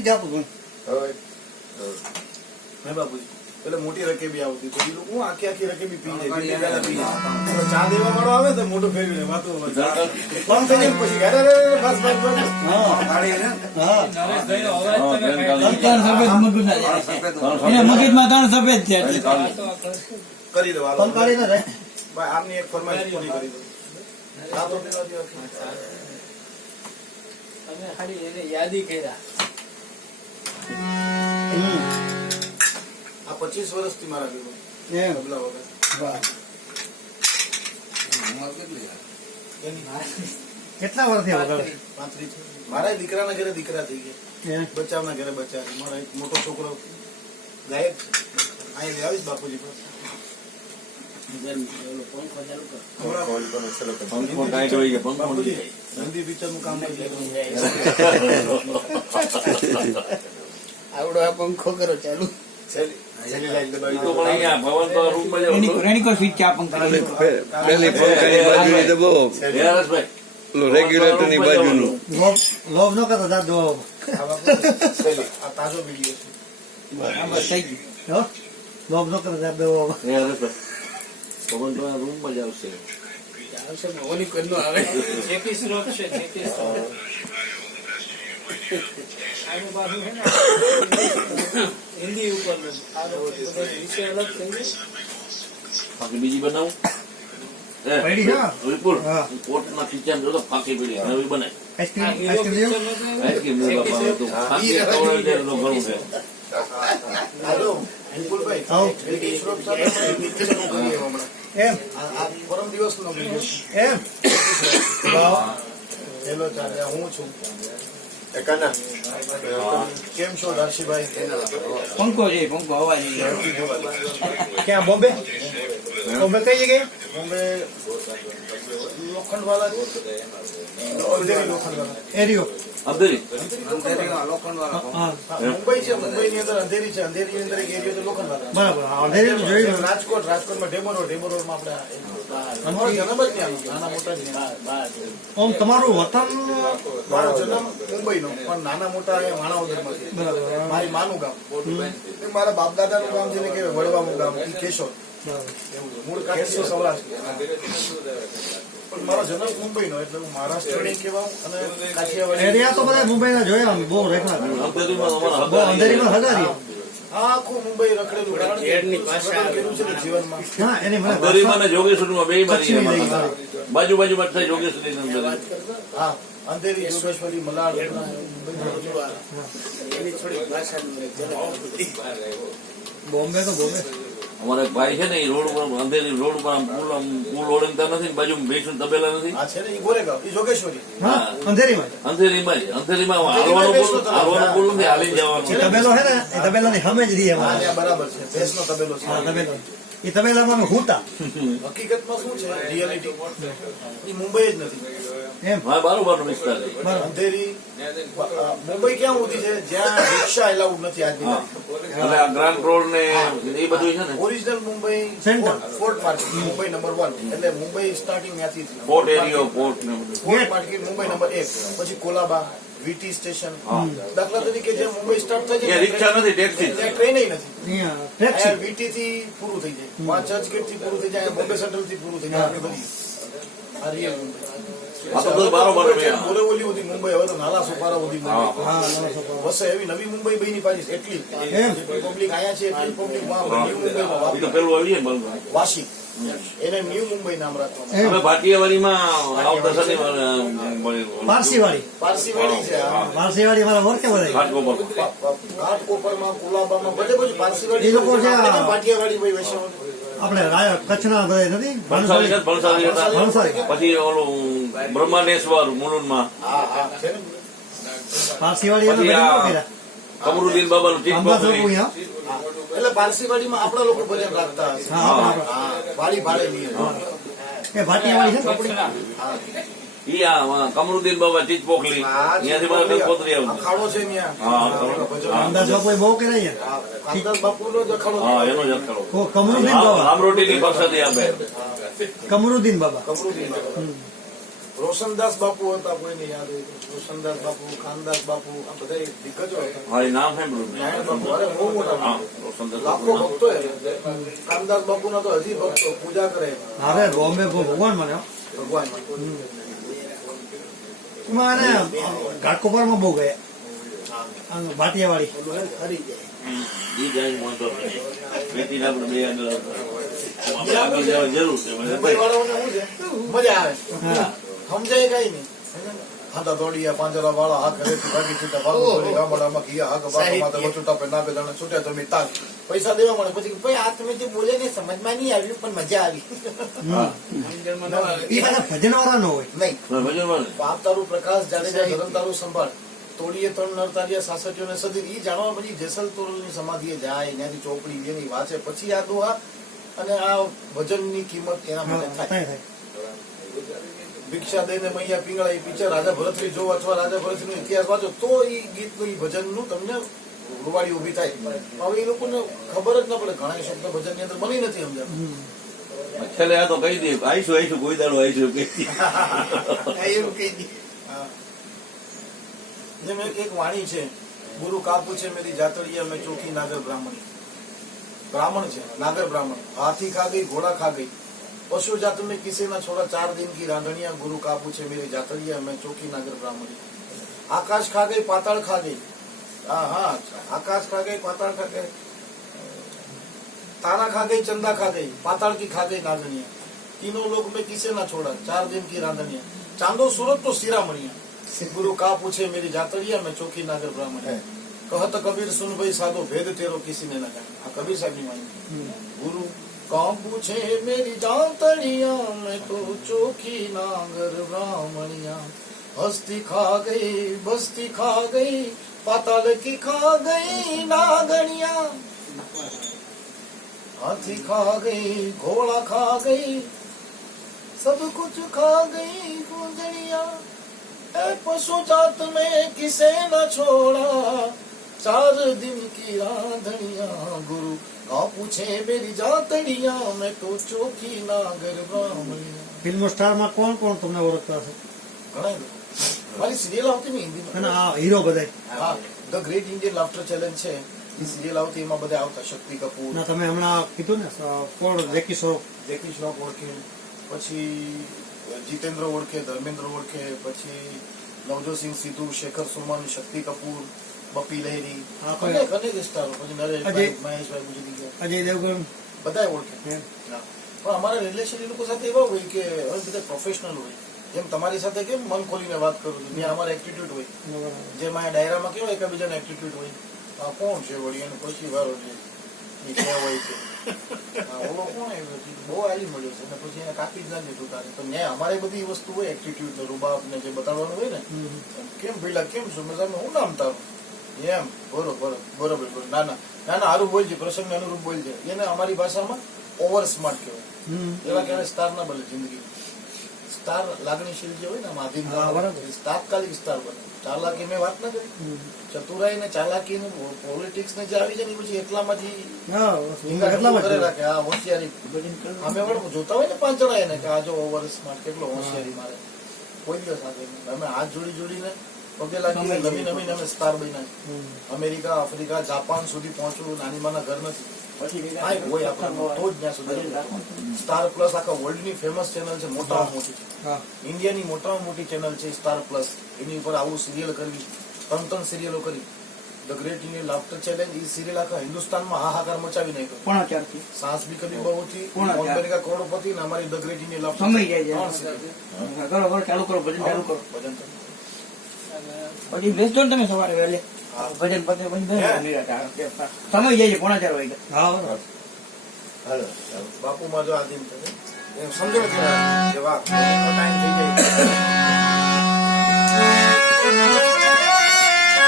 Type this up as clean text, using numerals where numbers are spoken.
જ આપું હે બાપુજી એટલે મોટી રકેબી આવતી તો એ લોકો હું આખી રકેબી પી જાય ચા દેવા વાળો આવે તો મોટું ફેરવીને વાતો ફોન થઈ જાય પછી મગજમાં ત્રણ સફેદ છે કરી દો આમની એક ફરમાઈશ પૂરી કરી દો યાદી કર્યા આ 25 વર્ષથી મારા કેટલા વર્ષથી મારા દીકરાના ઘરે દીકરા થઈ ગયા બચાવના ઘરે બચા મારા એક મોટો છોકરો ગાયક અહીં આવીશ બાપુજી નંદી પિક્ચર નું કામ આવડો આ પંખો કરો ચાલુ રેગ્યુલેટર ની બાજુનું લોભ ન કરતો દાદો તાજો વિડીયો લોભ ન કરતો દાદો પવન તો રૂમ માં જ આવશે ઓલી કદનો આવે જેકી શ્રોપ છે જેકી હિન્દી ઉપર વિષય અલગ થઈ બાકી બીજી બનાવું કોટ ના ખીચા જો ફાંકી પડી નવી બનાય આઈસ્ક્રીમ પરમ દિવસ નો હેલો ચાલે હું છું કેમ છો દર્શીભાઈ પંખો છે પંખો હવા ક્યાં બોમ્બે બોમ્બે કઈ જગ્યાએ બોમ્બે લોખંડ વાળા એરિયો અંધેરી મુંબઈ છે મુંબઈ ની અંદર અંધેરી છે અંધેરી ની અંદર એક એરિયો છે લોખંડ વાળા બરાબર અંધેરી જોયું રાજકોટમાં ડેમો રોડ માં આપણે અમારો જન્મ જ ત્યાં નાના મોટા ઓમ તમારું વતન મારો જન્મ મુંબઈ નો પણ નાના મોટા માણાવદર માંથી મારી માનું ગામ મારા બાપ દાદા નું ગામ જેને કહેવાય વડવાનું ગામ કેશોદ મૂળ કાઠી સૌરાષ્ટ્ર પણ મારો જન્મ મુંબઈ નો એટલે હું મહારાષ્ટ્ર કહેવાય અને કાઠિયાવાડી એરિયા તો બધા મુંબઈ ના જોયા બહુ રેખા અંધેરીમાં હજારી આખું મુંબઈ રખડેલું જીવનમાં હા એની મને જોગેશ્વરમાં બે મારી બાજુ બાજુમાં થાય જોગેશ્વરી હા અંધેરી જોગેશ્વરી મલાડ એની થોડી ભાષા બોમ્બે તો બોમ્બે અમારા એક ભાઈ છે ને એ રોડ ઉપર અંધેરી રોડ ઉપર પુલ ઓળંગતા નથી બાજુ ભેસું તબેલા નથી આ છે ને ઈ ગોરેગાંવ ઈ જોગેશ્વરી હા અંધેરીમાં અંધેરીમાં હાલવાનું પુલ નથી હાલી જવાનું તબેલો હે ને એ તબેલાની સામે જ રહીએ બરાબર છે ભેંસનો તબેલો છે હા તબેલો એ તબેલામાં અમે હુતા હકીકતમાં શું છે રિયાલિટી ઈ મુંબઈ જ નથી એમ હા બરોબર વિસ્તાર અંધેરી મુંબઈ ક્યાં સુધી છે જ્યાં રિક્ષા એલાઉડ નથી આજની એટલે આ ગ્રાન્ડ રોડ ને એ બધું છે ને original Mumbai centre fort market Mumbai number 1 એટલે મુંબઈ સ્ટાર્ટિંગ ત્યાંથી ફોર્ટ એરિયો ફોર્ટ ને ફોર્ટ માર્કેટ મુંબઈ નંબર 1 પછી કોલાબા વીટી સ્ટેશન દાખલા તરીકે જે મુંબઈ સ્ટાર્ટ થાય છે રિક્ષા નથી ટેક્સી ત્યાં ટ્રેન નથી ટેક્સી વીટી થી પૂરું થઈ જાય પાંચ ચર્ચગેટ થી પૂરું થઈ જાય બોમ્બે સેન્ટ્રલ થી પૂરું થઈ જાય આ રિયલ મુંબઈ બોરેવલી સુધી મુંબઈ હવે તો નાલા સુપારા સુધી વસે એવી નવી મુંબઈ બની પાછી એટલી પબ્લિક આયા છે એટલી પબ્લિક મુંબઈમાં વાશી એને ન્યૂ મુંબઈ નામ રાખવામાં પારસીવાડી છે પારસીવાડી મારા વર્કે બધા ઘાટકોપરમાં કુલાબામાં બધે બધું પારસીવાડી એ લોકો છે પાટિયાવાડી ભાઈ વૈષ્ણવ આપણે કચ્છના બધા નથી પછી ઓલું બ્રહ્માંડેશ્વર મુલુંડમાં પારસીવાડી કમરુદ્દીન બાબા નું એટલે પારસીવાડીમાં આપણા લોકો ભજન રાખતા હશે વાડી ભાડે નહીં ભાટિયાવાડી છે કમરુદ્દીન બાબા ચીજ પોખલી ત્યાંથી બધા પોતરી અખાડો છે અંદાજ કોઈ બહુ કે નહીં બાપુનો જ અખાડો એનો જ અખાડો કમરુદ્દીન બાબા રામરોટી ની પ્રસાદી આપે કમરુદ્દીન બાબા રોશનદાસ બાપુ હતા, કોઈને યાદ હોય તો. રોશનદાસ બાપુ, ખાનદાસ બાપુ, આ બધા દિગ્ગજો હતા. મારી નામ સાંભળ્યું મેં. નારાયણ બાપુ, અરે બહુ મોટા હા, બાપુ. રોશનદાસ લાખો બાપુ. ભક્તો ખાનદાસ બાપુ ના તો હજી ભક્તો પૂજા કરે અરે બોમ્બે ભગવાન મને ભગવાન. મને ઘાટકોપરમાં બહુ ગયા ભાટિયાવાડી. ઓલું હે ને, હરી જાય. ઈ જાય વાંધો નહીં. બેટીને આપણે બે આગળ આપણે આગળ જવાની જરૂર છે. મુંબઈ વાળાઓને શું છે, મજા આવે, હા. સમજાય કઈ નહીં. હાથા દોડીયા પાંજરા વાળા હાથ ઘરેથી ભાગી છૂટા ભાગો કરી ગામડામાં ગયા હાક બાપા માથે વચુટા પે નાપે દાણે છૂટ્યા તમે તાક પૈસા દેવા મળે. પછી ભાઈ આ તમે જે બોલે ને સમજમાં નહીં આવ્યું પણ મજા આવી. સમજણમાં ન આવે. એ પાછા ભજન વાળા ન હોય. નહીં, ભજન વાળે. પાપ તારું પ્રકાશ જાડેજા ધરમ તારું સંભાળ તોડીએ ત્રણ નરતારિયા સાસટીઓને સદી. ઈ જાણવા પછી જેસલ તોરલની સમાધિએ જાય, ત્યાંથી ચોપડી લેની વાંચે, પછી આ દુઆ અને આ ભજનની કિંમત એના માટે હા, થાય. થાય. ભિક્ષા દઈને મૈયા પીંગળા, એ પિક્ચર રાજા ભરતરી જો અથવા રાજા ભરતરીનો ઇતિહાસ વાંચો તો એ ગીતનું એ ભજનનું તમને રૂવાડી ઉભી થાય. હવે એ લોકોને ખબર જ ન પડે, ઘણા શબ્દ ભજનની અંદર બની નથી સમજાતું. છેલ્લે આ તો કહી દે આવીશું કોઈ દાડો આવીશું કહી દે. એવું કહી દી. હા. જેમ એક વાણી છે, ગુરુ કાપુ છે મેરી જાતડીયા મેં ચોખી નાગર બ્રાહ્મણ. બ્રાહ્મણ છે, નાગર બ્રાહ્મણ. હાથી ખા ગઈ, ઘોડા ખા ગઈ, पशु जात में किसी न छोड़ा 4 दिन की रांधनिया, गुरु काबू छे मेरी जातड़िया, मैं चौकी नागर ब्राह्मणी. आकाश खा गई, पाताल खा गई. हाँ हाँ, आकाश खा गई, पाताल खा गई, तारा खा गई, चंदा खा गई, पाताल की खा गई नागनिया. तीनों लोग में किसे न छोड़ा 4 दिन की रांधनिया. चांदो सूरत तो सिरामणिया, गुरु काबू छे मेरी जातड़िया, मैं चौकी नागर ब्राह्मणी. कहत कबीर सुन भाई साधो, भेद तेरो किसी ने न जाने. आ कबीर साहब ની વાણી. गुरु काबू छे मेरी जातड़िया, मैं तो चौकी नागर ब्राह्मणिया. हस्ती खा गई, बस्ती खा गई, पाताल की खा गई नागणिया. हाथी खा गई, घोड़ा खा गई, सब कुछ खा गई गुंजड़िया. ए पशु जात में किसे न छोड़ा 4 दिन की रांधनिया. गुरु का पूछे मेरी जातड़िया, मैं तो चौकी नागर ब्राह्मणिया. ફિલ્મ સ્ટારમાં કોણ કોણ તમને ઓળખતા હશે? ઘણા લોકો. મારી સિરિયલ આવતી ને હિન્દીમાં. અને આ હીરો બધા હા, the great Indian laughter challenge છે, એ સિરિયલ આવતી, એમાં બધા આવતા. શક્તિ કપૂર, ના, તમે હમણાં કીધું ને કોણ જેકી શ્રોફ, જેકી શ્રોફ ઓળખે, પછી જીતેન્દ્ર ઓળખે, ધર્મેન્દ્ર ઓળખે, પછી નવજોતસિંહ સિદ્ધુ, શેખર સુમન, શક્તિ કપૂર, બપી લહેરી, હા, કોઈ- અનેક સ્ટારો, પછી નરેશભાઈ, મહેશભાઈ ગુજરી ગયા, અજય દેવગણ. બધા ઓળખે. હા. પણ અમારા રિલેશન એ લોકો સાથે એવા હોય કે હવે બધા પ્રોફેશનલ હોય. જેમ તમારી સાથે કેમ મન ખોલીને વાત કરું છું, ત્યાં અમારા એટીટ્યુડ હોય. જેમ આ ડાયરામાં કેવો એકબીજાનો એટીટ્યુડ હોય. આ કોણ છે વળી, અને પછી વારો છે એ કહેવાય છે. હા, ઓલો કોણ આવ્યો છે, બહુ હારી મળ્યો છે, અને પછી એને કાપી જ ના દીધું તારે. તો ન્યાય અમારે બધી વસ્તુ હોય, એટીટ્યુડ ને રૂબાબ ને જે બતાવવાનું હોય ને, કેમ ભઈલા કેમ છો મજામાં, હું નામ તારું, એમ બરોબર બરોબર બરોબર, ના ના ના ના સારું બોલજે, પ્રસંગને અનુરૂપ બોલજે. એને અમારી ભાષામાં ઓવર સ્માર્ટ કહેવાય. એવા કહેવાય સ્ટાર ના બને જિંદગી. સ્ટાર લાગણીશીલ જે હોય ને, આધીન હા, બરાબર. તાત્કાલિક સ્ટાર બને. ચાલાકી મેં વાત ના કરી, ચતુરાઈ ને ચાલાકી ને પોલિટિક્સ ને જે આવી જાય ને, પછી એટલામાંથી એટલા કરે જ રાખે. આ હોશિયારી અમે વળી જોતા હોય ને પાંચડા એને કે આ જો ઓવર સ્માર્ટ કેટલો હોશિયારી મારે. કોઈ દિવસ આગળ નહીં. અમે હાથ જોડી જોડીને પગે લાગીને નવી નવી અમે સ્ટાર બન્યા. અમેરિકા, આફ્રિકા, જાપાન સુધી પહોંચવું નાની માના ઘર નથી. હા, હોય આપણે તો જ ત્યાં સુધી. સ્ટાર પ્લસ આખા વર્લ્ડ ની ફેમસ ચેનલ છે, મોટામાં મોટી છે. હા. ઇન્ડિયાની મોટામાં મોટી ચેનલ છે સ્ટાર પ્લસ. એની ઉપર આવું સિરિયલ કરવી, 3 સિરિયલો કરી. The great Indian laughter challenge, A serial આખા હિન્દુસ્તાનમાં હાહાકાર મચાવી નાખ્યો. કોણ ચારથી સાસ બી કભી બહુ થી, કોણ હતા? અમેરિકા કરોડપતિ ને અમારી ધ ગ્રેટ ઇન્ડિયન લાફ્ટર સમય જાય છે. 3 serial. કરો કરો, ચાલુ કરો, ભજન ચાલુ કરો. ભજન તો. પછી બેસજો ને તમે સવારે વહેલે. હા. ભજન પતે પછી બેસો હે? નિરાંતે. સમય જાય છે 4:30 વાગે. હા, બરાબર. હાલો, બાપુમાં જો આધીન કરે એમ સમજો ને કે વાહ ટાઈમ થઈ જાય.